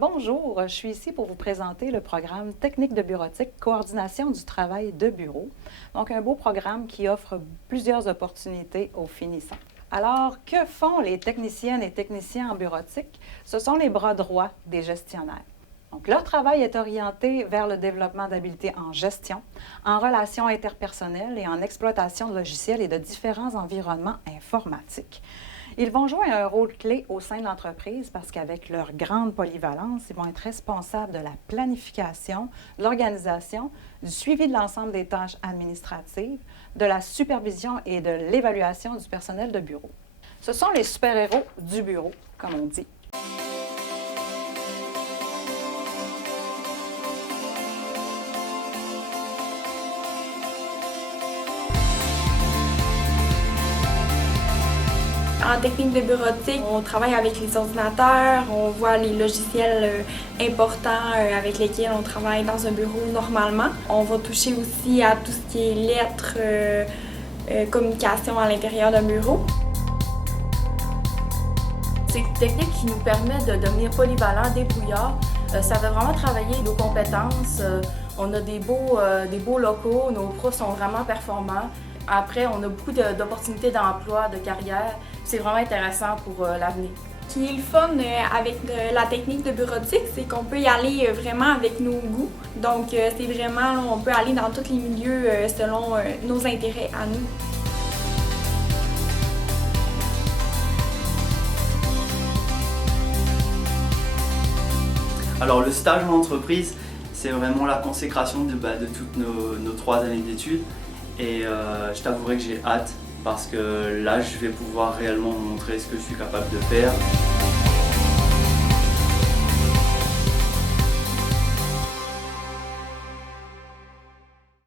Bonjour, je suis ici pour vous présenter le programme Technique de bureautique, coordination du travail de bureau. Donc, un beau programme qui offre plusieurs opportunités aux finissants. Alors, que font les techniciennes et techniciens en bureautique? Ce sont les bras droits des gestionnaires. Donc, leur travail est orienté vers le développement d'habiletés en gestion, en relations interpersonnelles et en exploitation de logiciels et de différents environnements informatiques. Ils vont jouer un rôle clé au sein de l'entreprise parce qu'avec leur grande polyvalence, ils vont être responsables de la planification, de l'organisation, du suivi de l'ensemble des tâches administratives, de la supervision et de l'évaluation du personnel de bureau. Ce sont les super-héros du bureau, comme on dit. En technique de bureautique, on travaille avec les ordinateurs, on voit les logiciels importants avec lesquels on travaille dans un bureau normalement. On va toucher aussi à tout ce qui est lettres, communication à l'intérieur d'un bureau. C'est une technique qui nous permet de devenir polyvalent, débrouillard. Ça va vraiment travailler nos compétences. On a des beaux locaux, nos profs sont vraiment performants. Après, on a beaucoup d'opportunités d'emploi, de carrière. C'est vraiment intéressant pour l'avenir. Ce qui est le fun avec la technique de bureautique, c'est qu'on peut y aller vraiment avec nos goûts. Donc, c'est vraiment, là, on peut aller dans tous les milieux selon nos intérêts à nous. Alors le stage en entreprise, c'est vraiment la consécration de toutes nos 3 années d'études. Et je t'avouerai que j'ai hâte parce que là, je vais pouvoir réellement montrer ce que je suis capable de faire.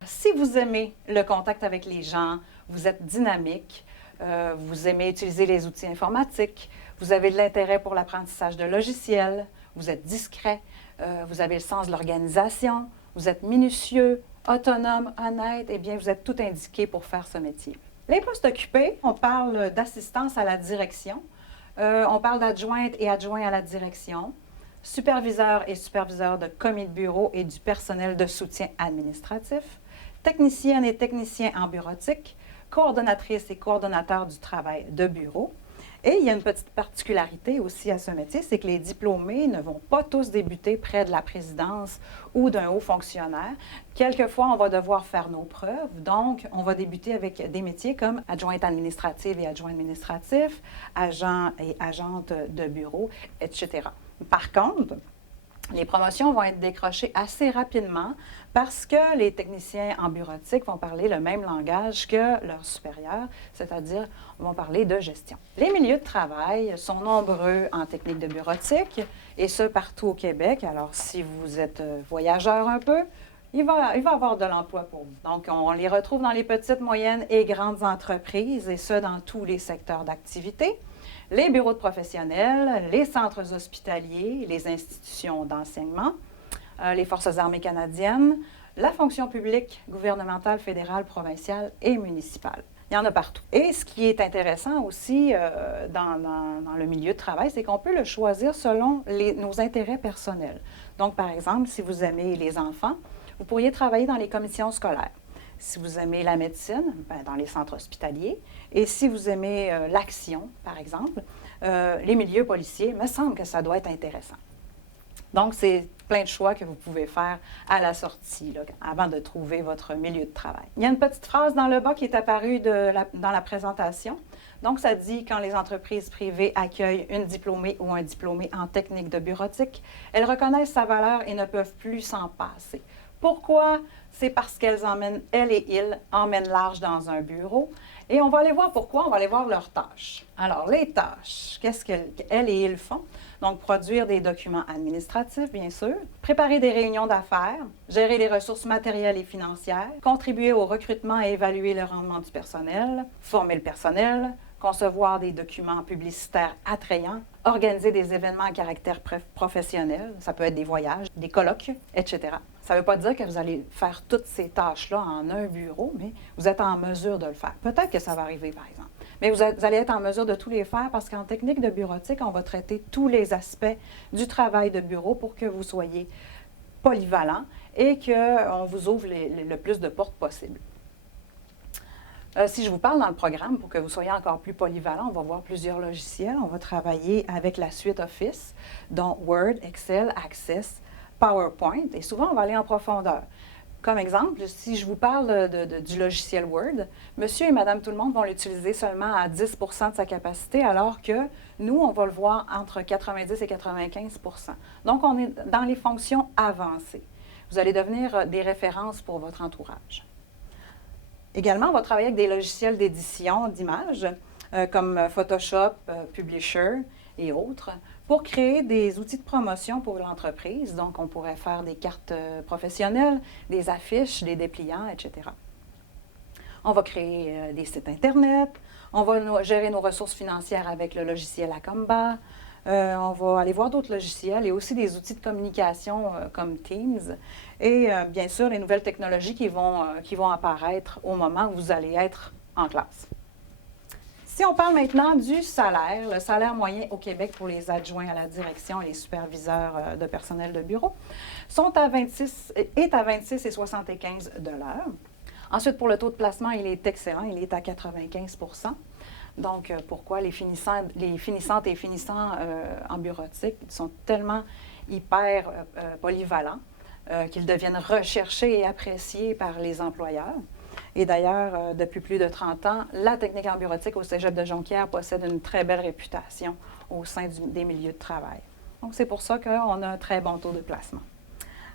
Si vous aimez le contact avec les gens, vous êtes dynamique, vous aimez utiliser les outils informatiques, vous avez de l'intérêt pour l'apprentissage de logiciels, vous êtes discret, vous avez le sens de l'organisation, vous êtes minutieux, autonome, honnête, eh bien, vous êtes tout indiqué pour faire ce métier. Les postes occupés, on parle d'assistance à la direction, on parle d'adjointe et adjoint à la direction, superviseur et superviseur de commis de bureau et du personnel de soutien administratif, technicienne et technicien en bureautique, coordonnatrice et coordonnateur du travail de bureau. Et il y a une petite particularité aussi à ce métier, c'est que les diplômés ne vont pas tous débuter près de la présidence ou d'un haut fonctionnaire. Quelquefois, on va devoir faire nos preuves, donc on va débuter avec des métiers comme adjointe administrative et adjoint administratif, agent et agente de bureau, etc. Par contre, les promotions vont être décrochées assez rapidement parce que les techniciens en bureautique vont parler le même langage que leurs supérieurs, c'est-à-dire vont parler de gestion. Les milieux de travail sont nombreux en technique de bureautique et ce partout au Québec. Alors, si vous êtes voyageur un peu, il va y avoir de l'emploi pour vous. Donc, on les retrouve dans les petites, moyennes et grandes entreprises et ce, dans tous les secteurs d'activité. Les bureaux de professionnels, les centres hospitaliers, les institutions d'enseignement, les Forces armées canadiennes, la fonction publique gouvernementale, fédérale, provinciale et municipale. Il y en a partout. Et ce qui est intéressant aussi dans le milieu de travail, c'est qu'on peut le choisir selon nos intérêts personnels. Donc, par exemple, si vous aimez les enfants, vous pourriez travailler dans les commissions scolaires. Si vous aimez la médecine, dans les centres hospitaliers. Et si vous aimez l'action, par exemple, les milieux policiers, me semble que ça doit être intéressant. Donc, c'est plein de choix que vous pouvez faire à la sortie, là, avant de trouver votre milieu de travail. Il y a une petite phrase dans le bas qui est apparue dans la présentation. Donc, ça dit « Quand les entreprises privées accueillent une diplômée ou un diplômé en technique de bureautique, elles reconnaissent sa valeur et ne peuvent plus s'en passer. » Pourquoi? C'est parce qu'elles et ils emmènent large dans un bureau. Et on va aller voir pourquoi, on va aller voir leurs tâches. Alors, les tâches, qu'est-ce qu'elles et ils font? Donc, produire des documents administratifs, bien sûr, préparer des réunions d'affaires, gérer les ressources matérielles et financières, contribuer au recrutement et évaluer le rendement du personnel, former le personnel, concevoir des documents publicitaires attrayants, organiser des événements à caractère professionnel, ça peut être des voyages, des colloques, etc. Ça ne veut pas dire que vous allez faire toutes ces tâches-là en un bureau, mais vous êtes en mesure de le faire. Peut-être que ça va arriver, par exemple. Mais vous allez être en mesure de tous les faire parce qu'en technique de bureautique, on va traiter tous les aspects du travail de bureau pour que vous soyez polyvalent et qu'on vous ouvre le plus de portes possible. Si je vous parle dans le programme, pour que vous soyez encore plus polyvalent, on va voir plusieurs logiciels. On va travailler avec la suite Office, dont Word, Excel, Access, PowerPoint, et souvent on va aller en profondeur. Comme exemple, si je vous parle du logiciel Word, monsieur et madame tout le monde vont l'utiliser seulement à 10 de sa capacité, alors que nous, on va le voir entre 90 et 95 Donc, on est dans les fonctions avancées. Vous allez devenir des références pour votre entourage. Également, on va travailler avec des logiciels d'édition d'images, comme Photoshop, Publisher et autres, pour créer des outils de promotion pour l'entreprise. Donc, on pourrait faire des cartes professionnelles, des affiches, des dépliants, etc. On va créer des sites Internet. On va gérer nos ressources financières avec le logiciel Acomba. On va aller voir d'autres logiciels et aussi des outils de communication comme Teams. Et bien sûr, les nouvelles technologies qui vont apparaître au moment où vous allez être en classe. Si on parle maintenant du salaire, le salaire moyen au Québec pour les adjoints à la direction et les superviseurs de personnel de bureau est à 26 et 75 $. Ensuite, pour le taux de placement, il est excellent, il est à 95 %. Donc, pourquoi les finissantes et finissants en bureautique sont tellement hyper polyvalents qu'ils deviennent recherchés et appréciés par les employeurs. Et d'ailleurs, depuis plus de 30 ans, la technique en bureautique au Cégep de Jonquière possède une très belle réputation au sein des milieux de travail. Donc, c'est pour ça qu'on a un très bon taux de placement.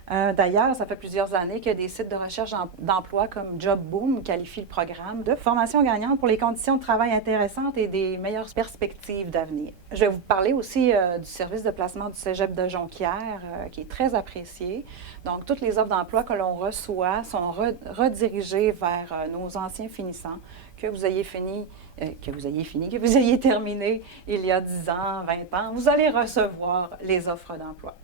D'ailleurs, ça fait plusieurs années que des sites de recherche d'emploi comme JobBoom qualifient le programme de formation gagnante pour les conditions de travail intéressantes et des meilleures perspectives d'avenir. Je vais vous parler aussi du service de placement du Cégep de Jonquière, qui est très apprécié. Donc, toutes les offres d'emploi que l'on reçoit sont redirigées vers nos anciens finissants, que vous ayez terminé il y a 10 ans, 20 ans, vous allez recevoir les offres d'emploi.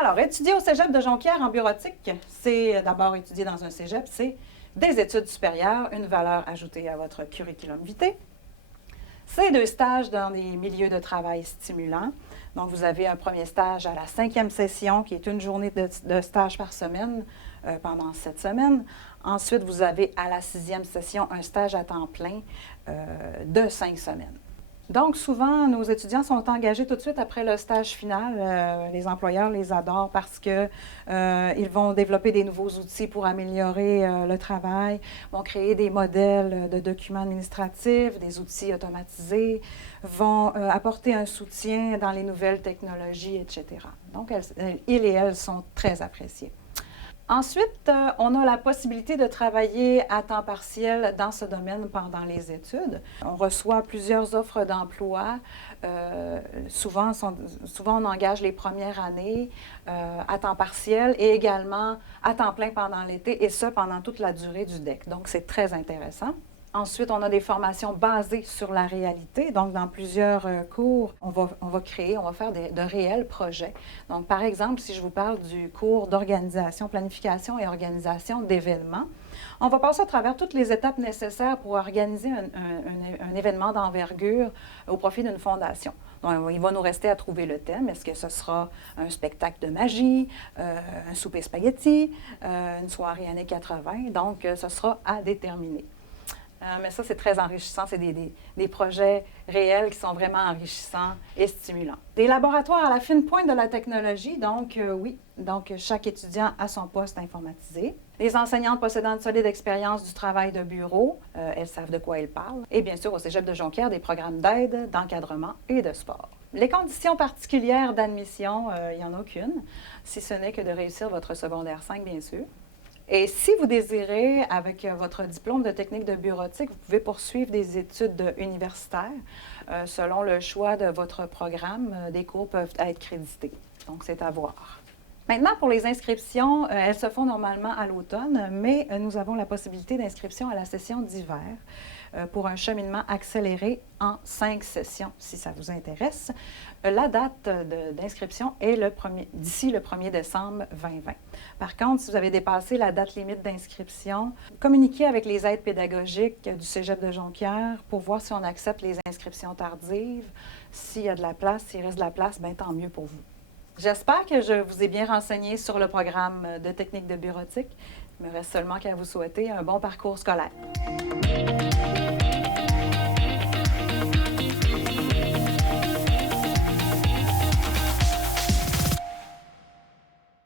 Alors, étudier au Cégep de Jonquière en bureautique, c'est d'abord étudier dans un cégep, c'est des études supérieures, une valeur ajoutée à votre curriculum vitae. C'est 2 stages dans des milieux de travail stimulants. Donc, vous avez un premier stage à la 5e session, qui est une journée de stage par semaine pendant 7 semaines. Ensuite, vous avez à la 6e session un stage à temps plein de 5 semaines. Donc, souvent, nos étudiants sont engagés tout de suite après le stage final. Les employeurs les adorent parce qu'ils vont développer des nouveaux outils pour améliorer le travail, vont créer des modèles de documents administratifs, des outils automatisés, vont apporter un soutien dans les nouvelles technologies, etc. Donc, ils et elles sont très appréciés. Ensuite, on a la possibilité de travailler à temps partiel dans ce domaine pendant les études. On reçoit plusieurs offres d'emploi. Souvent, on engage les premières années à temps partiel et également à temps plein pendant l'été, et ce, pendant toute la durée du DEC. Donc, c'est très intéressant. Ensuite, on a des formations basées sur la réalité. Donc, dans plusieurs cours, on va faire de réels projets. Donc, par exemple, si je vous parle du cours d'organisation, planification et organisation d'événements, on va passer à travers toutes les étapes nécessaires pour organiser un événement d'envergure au profit d'une fondation. Donc, il va nous rester à trouver le thème. Est-ce que ce sera un spectacle de magie, un souper spaghetti, une soirée années 80? Donc, ce sera à déterminer. Mais ça, c'est très enrichissant. C'est des projets réels qui sont vraiment enrichissants et stimulants. Des laboratoires à la fine pointe de la technologie, donc oui. Donc, chaque étudiant a son poste informatisé. Les enseignantes possédant une solide expérience du travail de bureau, elles savent de quoi elles parlent. Et bien sûr, au Cégep de Jonquière, des programmes d'aide, d'encadrement et de sport. Les conditions particulières d'admission, il n'y en a aucune, si ce n'est que de réussir votre secondaire 5, bien sûr. Et si vous désirez, avec votre diplôme de technique de bureautique, vous pouvez poursuivre des études universitaires. Selon le choix de votre programme, des cours peuvent être crédités. Donc, c'est à voir. Maintenant, pour les inscriptions, elles se font normalement à l'automne, mais nous avons la possibilité d'inscription à la session d'hiver pour un cheminement accéléré en 5 sessions, si ça vous intéresse. La date d'inscription est d'ici le 1er décembre 2020. Par contre, si vous avez dépassé la date limite d'inscription, communiquez avec les aides pédagogiques du Cégep de Jonquière pour voir si on accepte les inscriptions tardives. S'il y a de la place, s'il reste de la place, bien tant mieux pour vous. J'espère que je vous ai bien renseigné sur le programme de technique de bureautique. Il me reste seulement qu'à vous souhaiter un bon parcours scolaire.